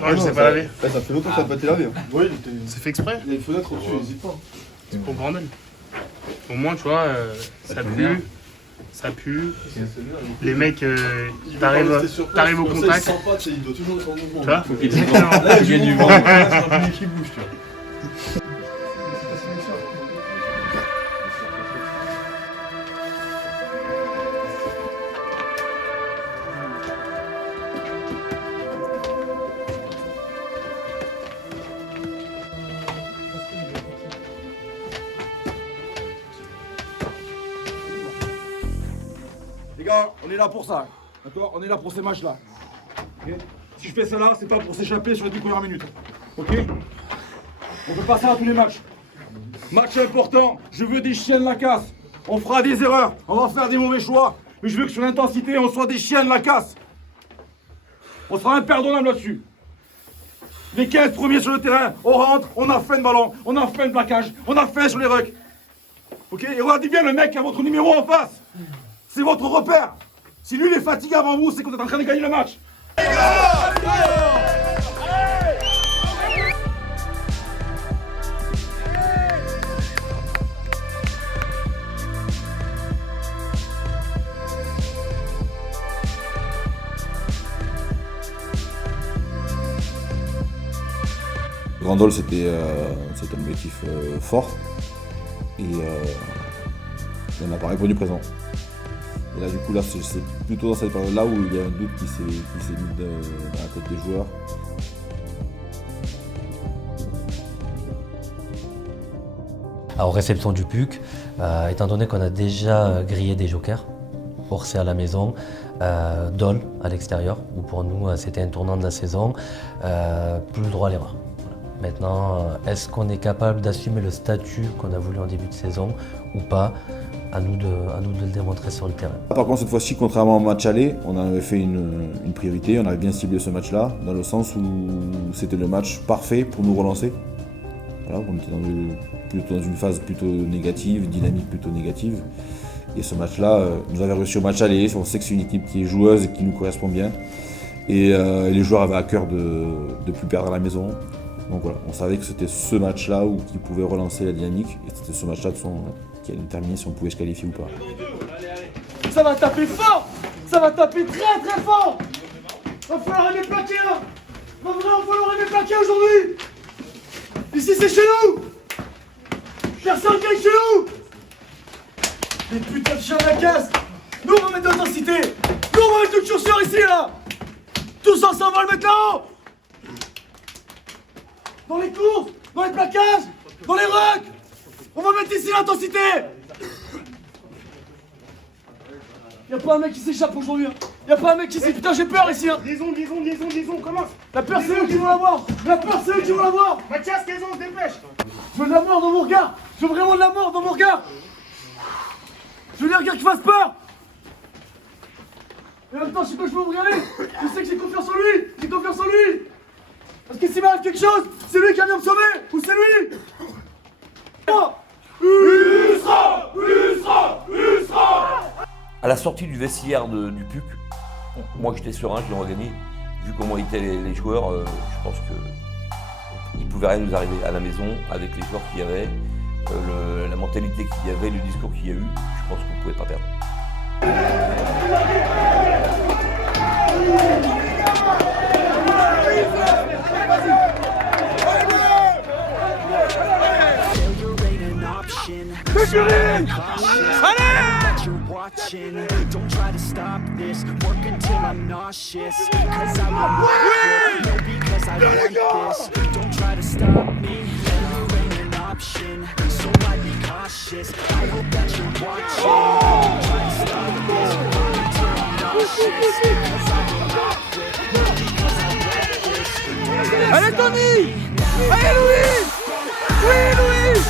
Non, je sais pas laver. Ça fait longtemps que ça n'a pas été lavé. Oui, c'est fait exprès. Il y a une fenêtre au-dessus, n'hésite pas. C'est pour bordel. Au moins, tu vois, ça pue. Ça pue. Les mecs, t'arrives au contact. Il doit toujours être en mouvement. Tu vois, Faut qu'il y ait du vent. C'est un peu qui bouge, tu vois. Les gars, on est là pour ça, d'accord? On est là pour ces matchs-là. Okay, si je fais ça là, c'est pas pour s'échapper sur les 10 premières minutes. Ok? On fait pas ça à tous les matchs. Match important, je veux des chiens de la casse. On fera des erreurs, on va faire des mauvais choix. Mais je veux que sur l'intensité, on soit des chiens de la casse. On sera impardonnable là-dessus. Les 15 premiers sur le terrain, on rentre, on a fait le ballon, on a fait le plaquage, on a fait sur les rucks. Ok? Et regardez bien le mec qui a votre numéro en face. C'est votre repère. Si lui il est fatigué avant vous, c'est que vous êtes en train de gagner le match. Grandol, c'était un objectif fort et on n'a pas répondu présent. Et là, du coup, là, c'est plutôt dans cette période-là où il y a un doute qui s'est mis dans la tête des joueurs. Alors, réception du PUC, étant donné qu'on a déjà grillé des jokers, Orsay à la maison, Dole à l'extérieur, où pour nous c'était un tournant de la saison, plus le droit à l'erreur. Voilà. Maintenant, est-ce qu'on est capable d'assumer le statut qu'on a voulu en début de saison ou pas? À nous de le démontrer sur le terrain. Par contre, cette fois-ci, contrairement au match aller, on avait fait une priorité, on avait bien ciblé ce match-là, dans le sens où c'était le match parfait pour nous relancer. Voilà, on était plutôt dans une phase plutôt négative, dynamique plutôt négative. Et ce match-là, nous avait réussi au match aller, on sait que c'est une équipe qui est joueuse et qui nous correspond bien. Et les joueurs avaient à cœur de ne plus perdre à la maison. Donc voilà, on savait que c'était ce match-là qui pouvait relancer la dynamique. Et c'était ce match-là qui allait déterminer si on pouvait se qualifier ou pas. Ça va taper fort. Ça va taper très très fort. Va falloir aimer plaquer là. Va falloir aimer plaquer aujourd'hui. Ici c'est chez nous. Personne gagne chez nous. Les putains de chiens de la casse. Nous on va mettre de l'intensité. Nous on va mettre le curseur ici là. Tous ensemble on va le mettre là-haut. Dans les courses, dans les plaquages, dans les rucks. On va mettre ici l'intensité. Y'a pas un mec qui s'échappe aujourd'hui. Y'a pas un mec qui s'échappe. Putain, j'ai peur ici. Liaison, commence. La peur, c'est eux qui vont l'avoir. La peur, c'est eux qui vont l'avoir. Mathias, liaison, on se dépêche. Je veux de la mort dans mon regard. Je veux vraiment de la mort dans mon regard. Je veux des regards qui fassent peur. Et en même temps, je sais pas, je peux vous regarder. Je sais que j'ai confiance en lui. J'ai confiance en lui. Parce que s'il m'arrive quelque chose, c'est lui qui va venir me sauver. Ou c'est lui. À la sortie du vestiaire du PUC, moi j'étais serein qu'ils auraient gagné. Vu comment étaient les joueurs, je pense qu'il ne pouvait rien nous arriver à la maison avec les joueurs qu'il y avait, la mentalité qu'il y avait, le discours qu'il y a eu. Je pense qu'on ne pouvait pas perdre. Don't try to stop this. Work until I'm nauseous. Cause I won't quit. No, because I want this. Don't try to stop me. Failure ain't an option. So I be cautious. I hope that you're watching. Don't try to stop this. Work until I'm nauseous. Cause I will not quit. No, because I want this. Allez Tony! Allez Louis! Oui Louis!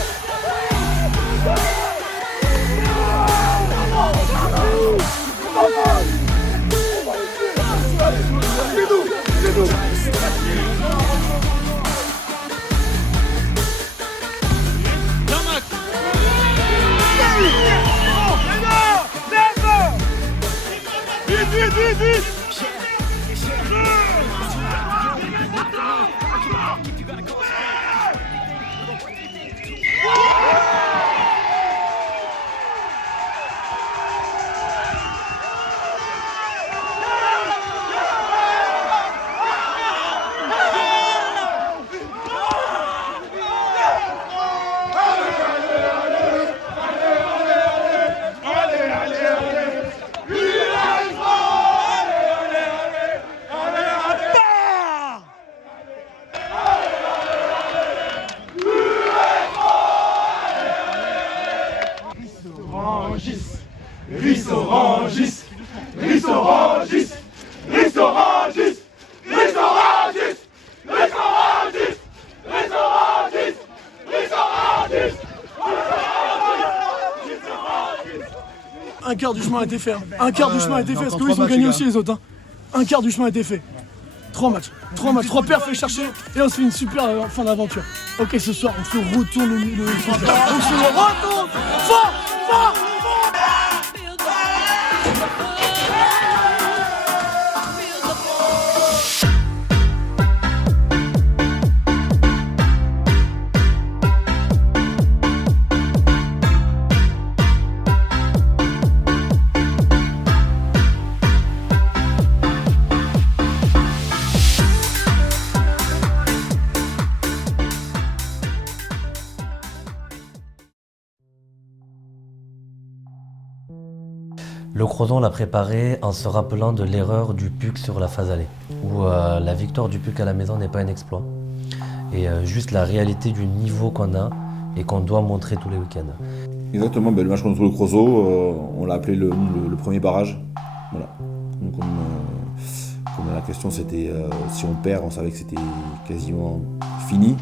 Rangis, Rissorangis, Rissorangis, Rissorangis, Rissorangis, Rissorangis, Rissorangis, Rissorangis. Un quart du chemin a été fait. Un quart du chemin a été fait, parce qu'eux ils ont gagné aussi les autres. Un quart du chemin a été fait. 3 matchs, 3 perfs fait chercher et on se fait une super fin d'aventure. Ok, ce soir on se retourne le on se retourne fort, fort, fort. Le Crozon l'a préparé en se rappelant de l'erreur du PUC sur la phase aller, où la victoire du PUC à la maison n'est pas un exploit, et juste la réalité du niveau qu'on a et qu'on doit montrer tous les week-ends. Exactement, le match contre le Creusot, on l'a appelé le premier barrage. Voilà. Donc, comme la question c'était si on perd, on savait que c'était quasiment fini.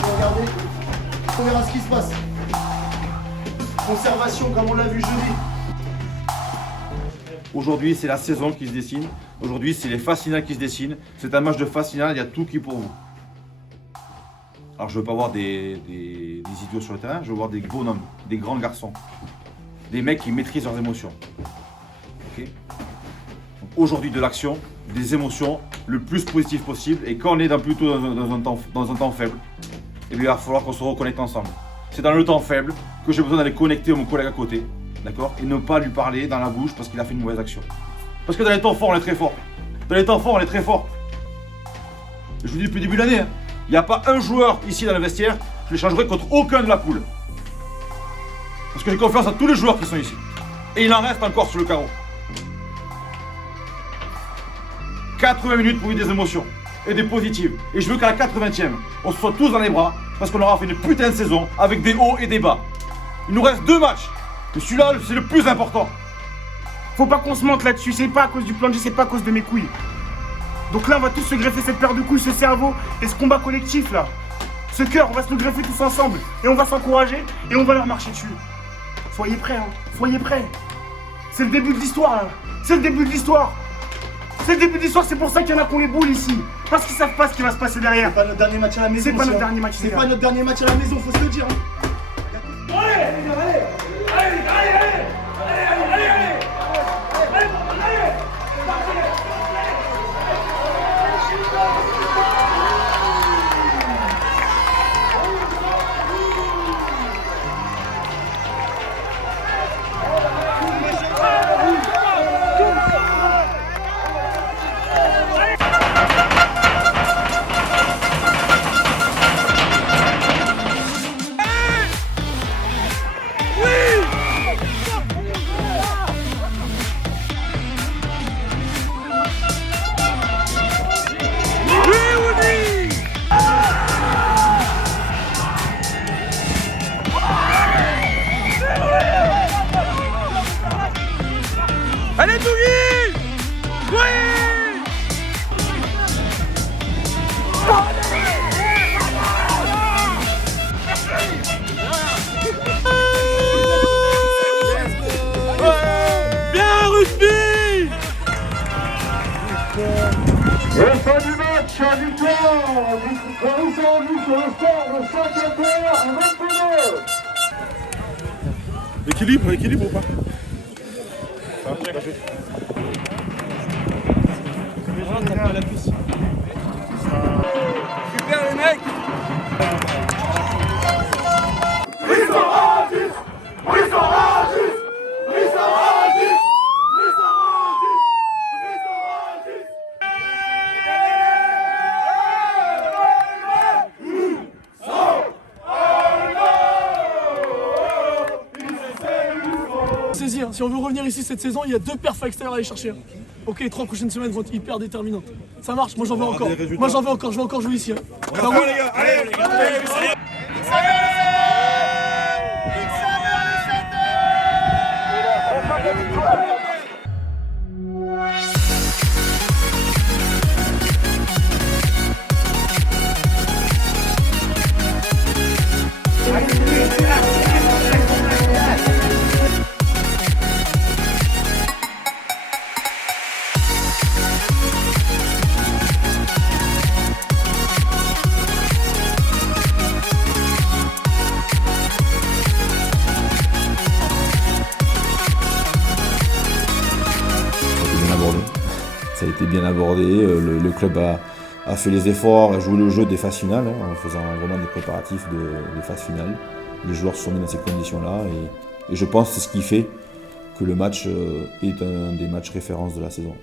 Regardez, on verra ce qui se passe. Conservation comme on l'a vu jeudi. Aujourd'hui, c'est la saison qui se dessine. Aujourd'hui, c'est les phases finales qui se dessinent. C'est un match de phase finale, il y a tout qui est pour vous. Alors, je veux pas voir des idiots sur le terrain, je veux voir des bonhommes, des grands garçons. Des mecs qui maîtrisent leurs émotions. Okay. Aujourd'hui, de l'action, des émotions, le plus positif possible. Et quand on est plutôt dans un temps faible, eh bien, il va falloir qu'on se reconnecte ensemble. C'est dans le temps faible que j'ai besoin d'aller connecter mon collègue à côté, d'accord, et ne pas lui parler dans la bouche parce qu'il a fait une mauvaise action. Parce que dans les temps forts, on est très fort. Dans les temps forts, on est très fort. Je vous dis depuis le début de l'année, il n'y a pas un joueur ici dans le vestiaire, je le changerai contre aucun de la poule. Parce que j'ai confiance à tous les joueurs qui sont ici. Et il en reste encore sur le carreau. 80 minutes pour vivre des émotions et des positives. Et je veux qu'à la 80e, on se soit tous dans les bras parce qu'on aura fait une putain de saison avec des hauts et des bas. Il nous reste 2 matchs. Et celui-là, c'est le plus important. Faut pas qu'on se mente là-dessus, c'est pas à cause du plan de jeu, c'est pas à cause de mes couilles. Donc là, on va tous se greffer cette paire de couilles, ce cerveau et ce combat collectif là. Ce cœur, on va se le greffer tous ensemble et on va s'encourager et on va leur marcher dessus. Soyez prêts, hein, soyez prêts. C'est le début de l'histoire là. C'est le début de l'histoire. C'est le début de l'histoire, c'est pour ça qu'il y en a qui ont les boules ici. Parce qu'ils savent pas ce qui va se passer derrière. C'est pas notre dernier match à la maison. C'est pas notre dernier match. C'est pas notre dernier match à la maison, faut se le dire. Allez Dougie! Oui! Bien rugby! Et fin du match, victoire! Paris Saint-Denis sur le score de 5-1 à 22. Équilibre ou pas? Super les mecs! hein. Si on veut revenir ici cette saison, il y a 2 perfs extérieurs à aller chercher. Hein. Ok, les 3 prochaines semaines vont être hyper déterminantes. Ça marche, moi j'en veux encore. Moi j'en veux encore, je vais encore jouer ici. Hein. Ça roule. Ça a été bien abordé, le club a fait les efforts, a joué le jeu des phases finales, hein, en faisant vraiment des préparatifs de phases finales. Les joueurs se sont mis dans ces conditions-là et je pense que c'est ce qui fait que le match est un des matchs références de la saison.